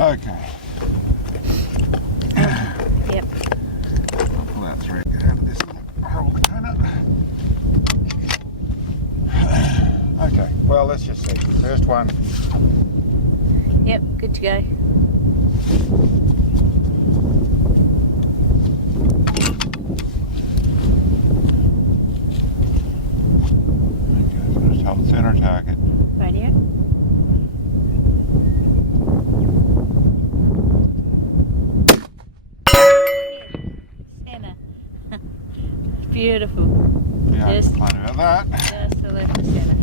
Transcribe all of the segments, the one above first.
Okay. Yep. I'll pull that thread out of this little horrible container. Okay, well, let's just see. First one. Yep, good to go. Okay, so just hold center target. Radio. Center. Beautiful. Yeah, Just- complain about that. Just the left of center.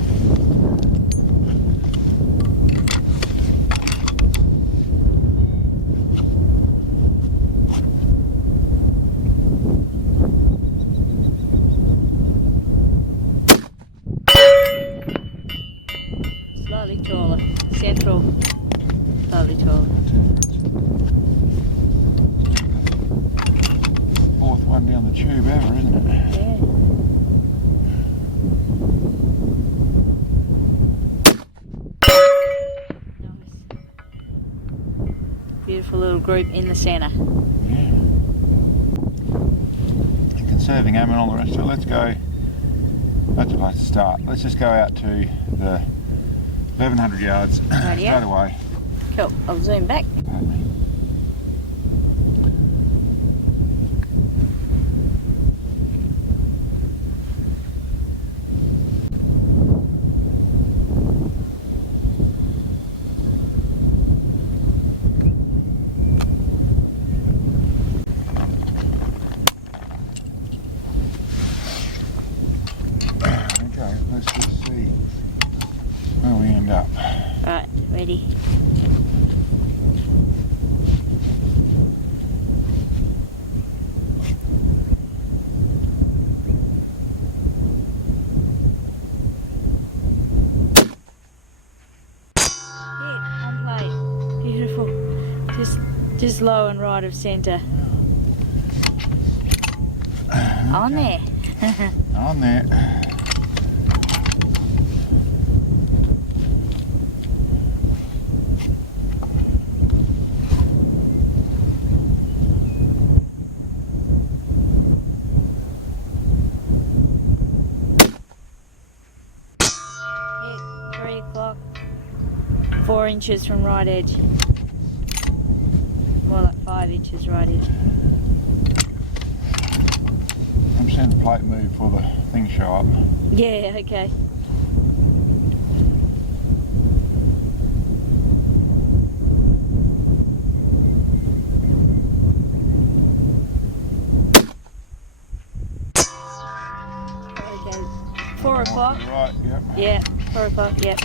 Slightly taller. Central. Slightly taller. Fourth one down the tube ever, isn't it? Yeah. Nice. Beautiful little group in the centre. Yeah. And conserving ammo and all the rest of it. Let's go. That's a place to start. Let's just go out to the 1100 yards. Rightio. Straight away. Cool. I'll zoom back. Pardon me. Okay, let's just see where we end up. Right, ready. Hit on plate. Beautiful. Just low and right of centre. On there. On there. Hit 3 o'clock. 4 inches from right edge. More like 5 inches right edge. I'm seeing the plate move before the thing show up. Yeah, okay. Okay, 4 o'clock. Right, yep. Yeah, 4 o'clock, yep.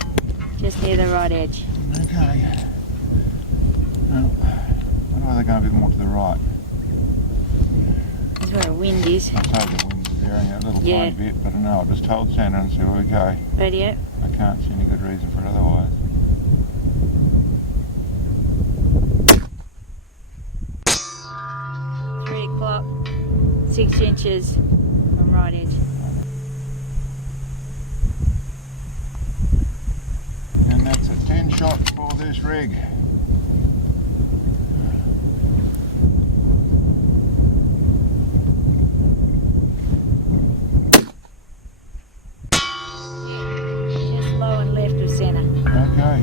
Just near the right edge. Okay. Well, I wonder whether they're going a bit more to the right. That's where the wind is. I told the wind was there only a little Yeah. tiny bit, but I know, I'll just hold center and see where we go. Radio. I can't see any good reason for it otherwise. Three o'clock, 6 inches from right edge. And that's a 10 shot for this rig. Just low and left of centre. Okay.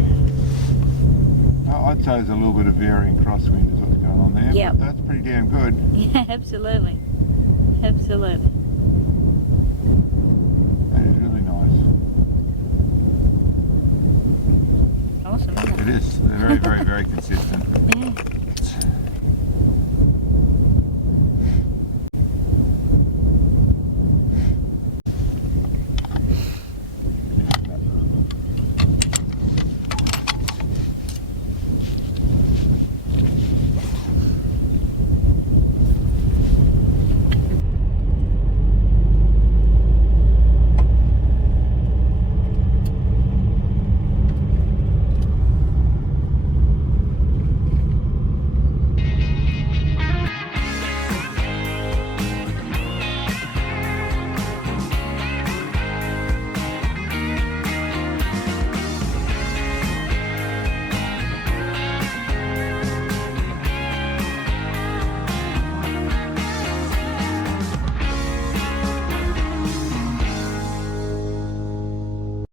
Well, I'd say there's a little bit of varying crosswind is what's going on there. Yep. But that's pretty damn good. Yeah, absolutely. Absolutely. That is really nice. Awesome, isn't it? It is. They're very, very, very consistent. Yeah.